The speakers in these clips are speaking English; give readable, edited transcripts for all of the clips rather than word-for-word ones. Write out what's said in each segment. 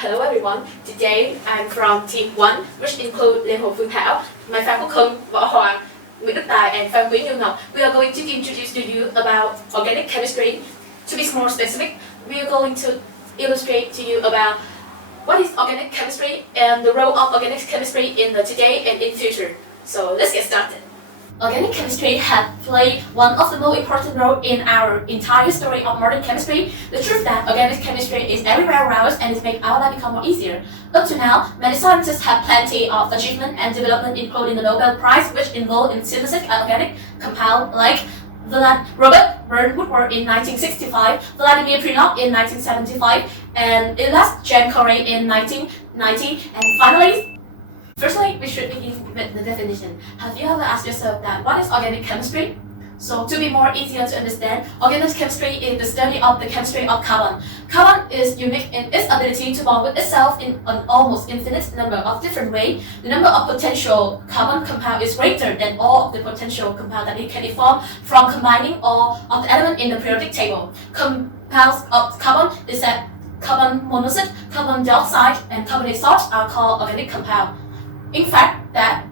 Hello everyone. Today I'm from Team 1, which include Lê Hồ Phương Thảo, my Phan Quốc Hưng, Võ Hoàng, Nguyễn Đức Tài, and Phan Quý Như Ngọc. We are going to introduce to you about organic chemistry. To be more specific, we are going to illustrate to you about what is organic chemistry and the role of organic chemistry in the today and in future. So let's get started. Organic chemistry has played one of the most important roles in our entire story of modern chemistry. The truth that organic chemistry is everywhere around us and is making our life become more easier. Up to now, many scientists have plenty of achievement and development, including the Nobel Prize, which involved in synthesis of organic compounds like Robert Woodward in 1965, Vladimir Prilov in 1975, and Elias James Corey in 1990, and finally, firstly, we should begin with the definition. Have you ever asked yourself that what is organic chemistry? So to be more easier to understand, organic chemistry is the study of the chemistry of carbon. Carbon is unique in its ability to bond with itself in an almost infinite number of different ways. The number of potential carbon compounds is greater than all of the potential compounds that it can form from combining all of the elements in the periodic table. Compounds of carbon is that carbon monoxide, carbon dioxide, and carbonate salts are called organic compounds. In fact, that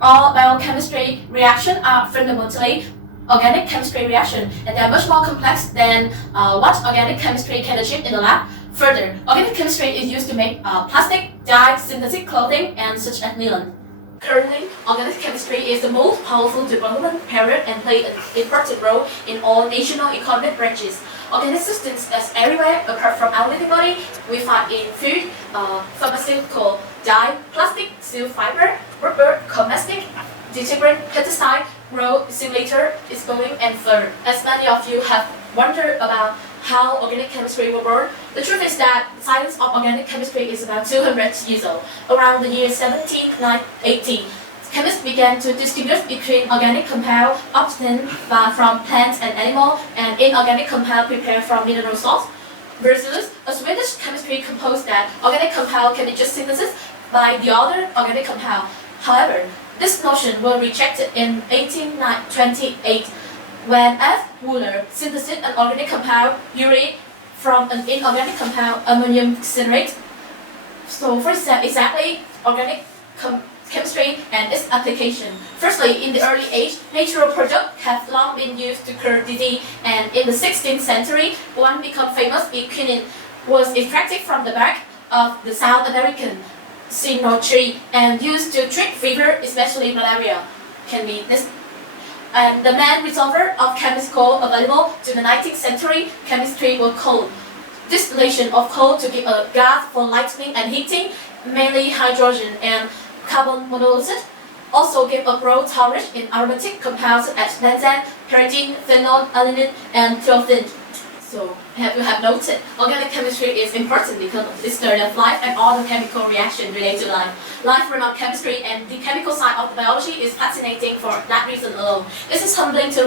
all biochemistry reactions are fundamentally organic chemistry reactions, and they are much more complex than what organic chemistry can achieve in the lab. Further, organic chemistry is used to make plastic, dye, synthetic clothing, and such as nylon. Currently, organic chemistry is the most powerful development period and plays an important role in all national economic branches. Organic substances is everywhere apart from our living body. We find in food, pharmaceutical, dye, plastic, steel fiber, rubber, cosmetic, detergent, pesticide, road simulator is going and further. As many of you have wondered about how organic chemistry was born, the truth is that the science of organic chemistry is about 200 years old. Around the year 1780, chemists began to distinguish between organic compounds obtained from plants and animals and inorganic compounds prepared from mineral salts. Versus a Swedish chemistry composed that organic compound can be just synthesized by the other organic compound. However, this notion was rejected in 1828 when F. Wooler synthesized an organic compound, urea, from an inorganic compound, ammonium citrate. So for exactly organic chemistry and its application. Firstly, in the early age, natural products have long been used to cure disease, and in the 16th century, one became famous, quinine, was extracted from the bark of the South American signal tree and used to treat fever, especially malaria. And the main reservoir of chemical available to the 19th century chemistry was coal. Distillation of coal to give a gas for lighting and heating, mainly hydrogen and carbon monoxide, also give a broad storage in aromatic compounds such as benzene, pyridine, phenol, alanine, and thiophene. So, you have noted, organic chemistry is important because of the study of life and all the chemical reactions related to life. Life without chemistry and the chemical side of the biology is fascinating for that reason alone. It is humbling to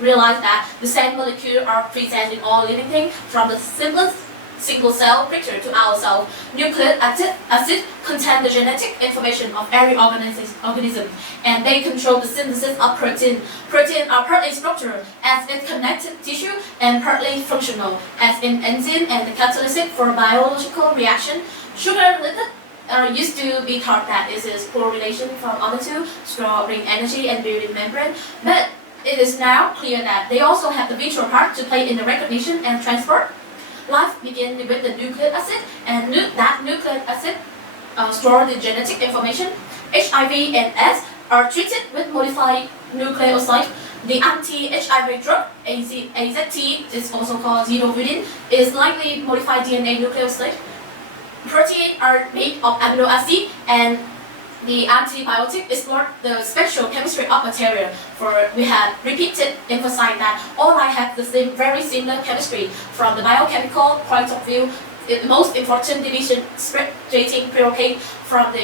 realize that the same molecules are present in all living things, from the simplest single-cell creature to our cell. Nucleic acid contain the genetic information of every organism, and they control the synthesis of protein. Proteins are partly structural, as in connective tissue, and partly functional, as in enzyme and the catalyst for biological reaction. Sugar and lipid used to be thought that it is correlation from other two, storing energy and building membrane, but it is now clear that they also have the vital part to play in the recognition and transport. Life begins with the nucleic acid, and that nucleic acid stores the genetic information. HIV and AIDS are treated with modified nucleoside. The anti-HIV drug, AZT, is also called zidovudine, is likely modified DNA nucleoside. Proteins are made of amino acid, and the antibiotic explore the spectral chemistry of material, for we have repeated emphasized that all life have the same, very similar chemistry. From the biochemical point of view, the most important division separating prokaryote from the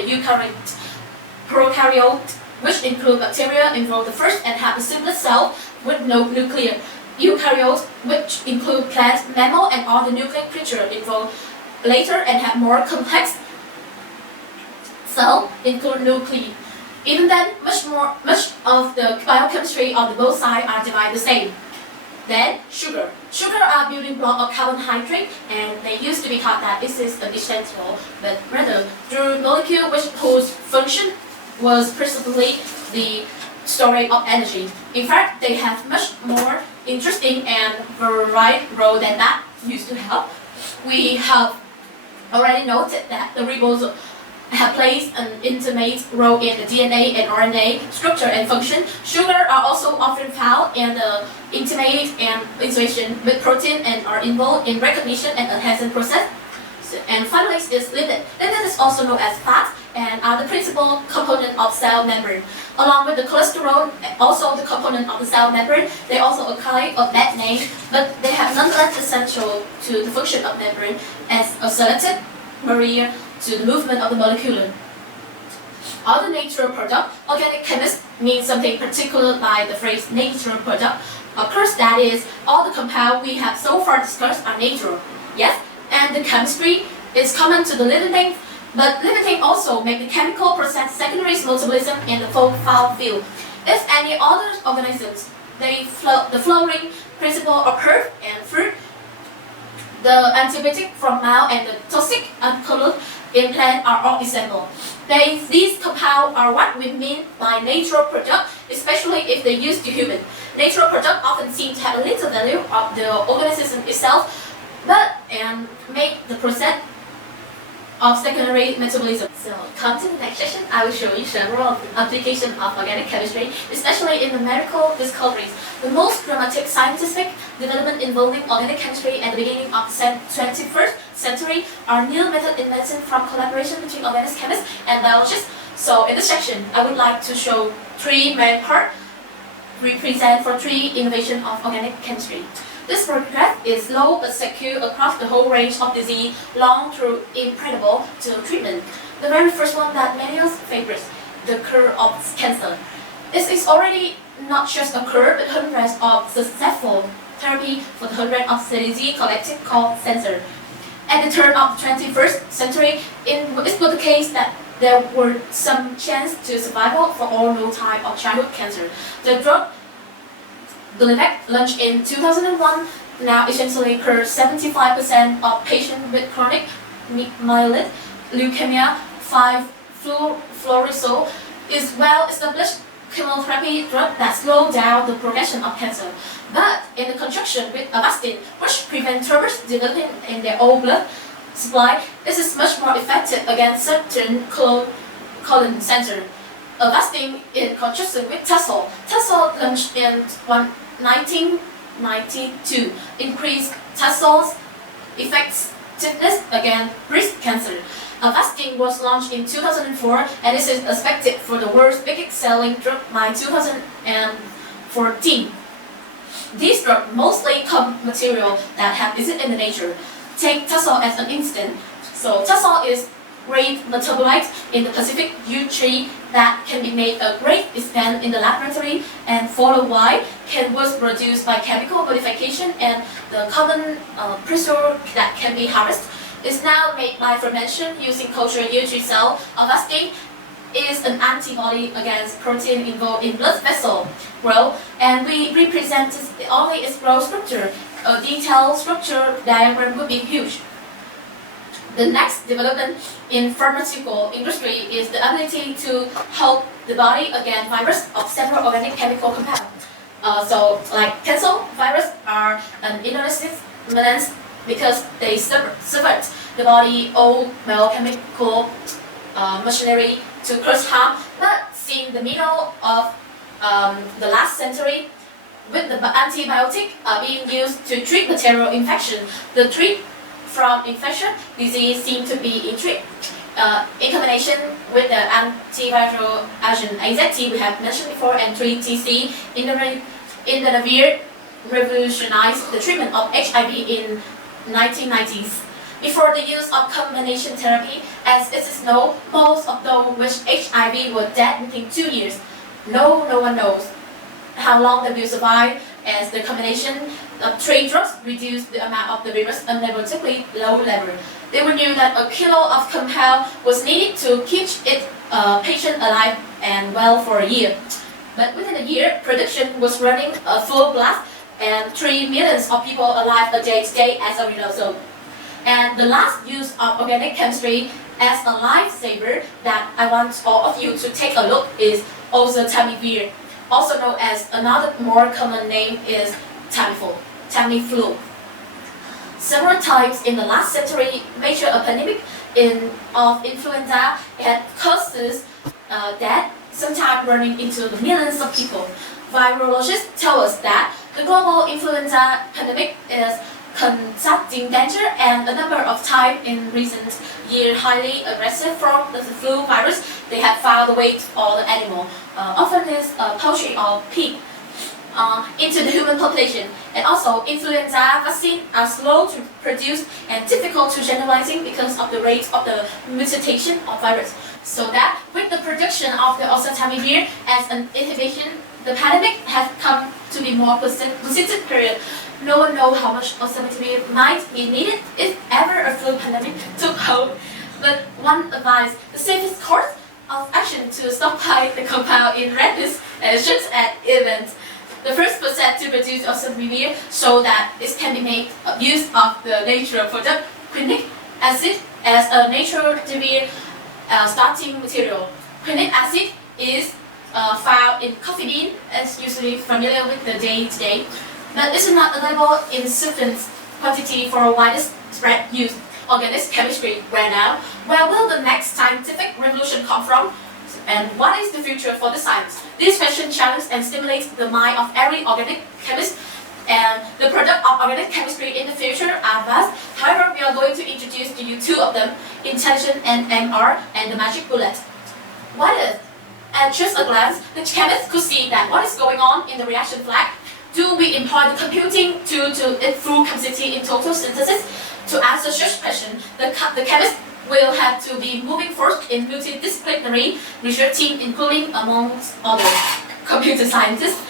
prokaryote, which include bacteria, involve the first and have the simplest cell with no nucleus. Eukaryotes, which include plants, mammals, and all the nuclear creatures, involve later and have more complex cell include nuclei. Even then, much of the biochemistry of the both sides are divided the same. Then sugar. Sugar are building block of carbohydrate, and they used to be thought that this is an essential, but rather the molecule whose function was principally the storage of energy. In fact, they have much more interesting and varied role than that used to have. We have already noted that the ribosome have played an intimate role in the DNA and RNA structure and function. Sugar are also often found in the intimate and interaction with protein and are involved in recognition and enhancement process. And finally is lipid. Lipid is also known as fat and are the principal component of cell membrane. Along with the cholesterol, also the component of the cell membrane, they also occur of that name, but they have nonetheless essential to the function of membrane as a selected barrier to the movement of the molecule. All the natural product, organic chemist means something particular by the phrase natural product. Of course, that is, all the compounds we have so far discussed are natural. Yes, and the chemistry is common to the living things, but living things also make the chemical process secondary metabolism in the foul field. If any other organisms, the flowering principle occur and fruit, the antibiotic from mouth and the toxic alkaloid in plant are all examples. These compounds are what we mean by natural product, especially if they used to human. Natural product often seem to have a little value of the organism itself, but make the process of secondary metabolism. So, come to the next session, I will show you several applications of organic chemistry, especially in the medical discoveries. The most dramatic scientific development involving organic chemistry at the beginning of the 21st century are new methods in medicine from collaboration between organic chemists and biologists. So, in this section, I would like to show three main parts represent for three innovations of organic chemistry. This progress is slow but secure across the whole range of disease, long through impregnable to treatment. The very first one that many of us favors, the cure of cancer. It is already not just a cure, but hundreds of successful therapy for the hundreds of disease collected called cancer. At the turn of the 21st century, it was the case that there were some chance to survival for all no type of childhood cancer. The drug Gleevec, launched in 2001, now essentially cures 75% of patients with chronic myeloid leukemia. 5-fluorouracil is well-established chemotherapy drug that slows down the progression of cancer. But in the conjunction with Avastin, which prevents tumors developing in their own blood supply, this is much more effective against certain colon cancer. Avastin in conjunction with Tassol. Tassol launched in 1992, increased Tassol's effectiveness against breast cancer. Avastin was launched in 2004 and this is expected for the world's biggest selling drug by 2014. These drugs mostly come material that have existed in the nature. Take Tassol as an instance. So Tassol is great metabolite in the Pacific yew tree that can be made a great extent in the laboratory, and followed by was produced by chemical modification, and the common preserve that can be harvested is now made by fermentation using cultured yew tree cell. Avastin is an antibody against protein involved in blood vessel growth, and we represent only its growth structure. A detailed structure diagram would be huge. The next development in pharmaceutical industry is the ability to help the body against virus of several organic chemical compounds. So, like cancer virus are an illness menace because they subvert the body old biochemical machinery to cause harm. But since the middle of the last century, with the antibiotic being used to treat bacterial infection, the treat from infection disease seem to be in combination with the antiviral agent AZT we have mentioned before, and 3TC Indonavir revolutionized the treatment of HIV in 1990s. Before the use of combination therapy, as it is known, most of those with HIV were dead within 2 years. No one knows how long they will survive, as the combination of three drugs reduced the amount of the virus unrealistically low level. They knew that a kilo of compound was needed to keep its patient alive and well for a year. But within a year, production was running a full blast, and 3 million of people alive a day today as a result. So, and the last use of organic chemistry as a lifesaver that I want all of you to take a look is oseltamivir, also known as another more common name is Tamiflu. Several times in the last century, major epidemic of influenza had causes death, sometimes running into the millions of people. Virologists tell us that the global influenza pandemic is conducting danger and a number of times in recent years highly aggressive from the flu virus. They have found a way to all the animal, often is poultry or pig, into the human population. And also, influenza vaccines are slow to produce and difficult to generalizing because of the rate of the mutation of virus. So that with the production of the oseltamivir as an inhibition, the pandemic has come to be more persistent period. No one knows how much oseltamivir might be needed if ever a flu pandemic took hold. But one advice, the safest course of action to stockpile the compound in readiness just at events. The first process to produce oseltamivir so that it can be made use of the natural product quinic acid as a natural derived starting material. Quinic acid is found in coffee bean, as usually familiar with the day-to-day, but it's not available in sufficient quantity for widespread use. Organic chemistry right now. Where will the next scientific revolution come from? And what is the future for the science? This question challenges and stimulates the mind of every organic chemist. And the product of organic chemistry in the future are vast. However, we are going to introduce to you two of them, intelligent and MR and the magic bullet. What is? At just a glance, the chemist could see that what is going on in the reaction flag. Do we employ the computing to its full capacity in total synthesis? To answer such question, the chemist will have to be moving forward in multidisciplinary research team, including amongst others, computer scientists,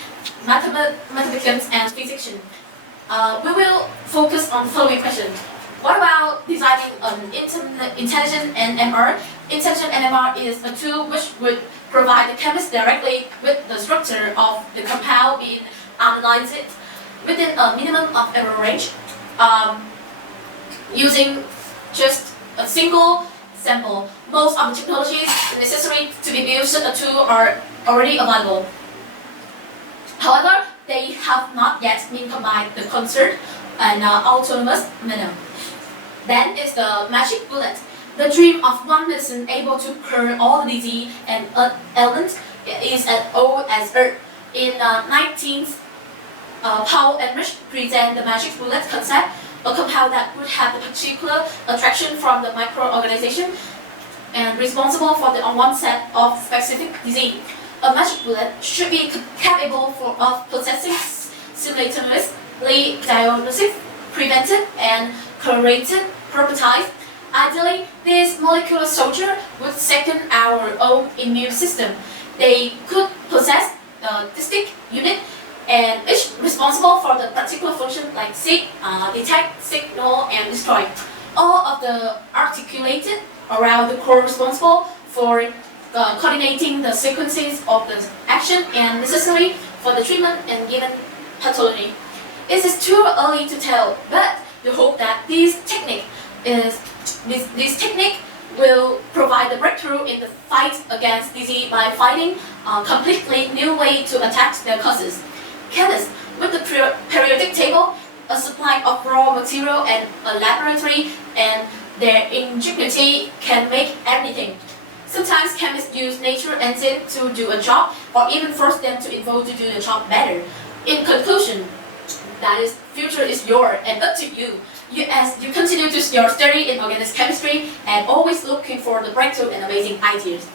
mathematicians, and physicians. We will focus on the following question. What about designing an intelligent NMR? Intelligent NMR is a tool which would provide the chemist directly with the structure of the compound being analyzed within a minimum of error range, using just a single sample. Most of the technologies necessary to be built such a tool are already available. However, they have not yet been combined in the concert and autonomous manner. Then is the magic bullet. The dream of one medicine able to cure all disease and ailments is as old as Earth. In 19th, Paul and Rich present the magic bullet concept, a compound that would have a particular attraction from the microorganization and responsible for the onset of specific disease. A magic bullet should be capable of possessing simultaneously diagnostic, preventive, and curative properties. Ideally, this molecular soldier would second our own immune system. They could possess a distinct unit and each responsible for the particular function like seek, detect, signal, and destroy. All of the articulated around the core responsible for coordinating the sequences of the action and necessary for the treatment and given pathology. It is too early to tell, but we hope that this technique will provide the breakthrough in the fight against disease by finding a completely new way to attack their causes. Chemists, with the periodic table, a supply of raw material, and a laboratory, and their ingenuity can make everything. Sometimes chemists use natural enzymes to do a job, or even force them to evolve to do the job better. In conclusion, that is, future is yours and up to you. As you continue to your study in organic chemistry and always looking for the breakthrough and amazing ideas.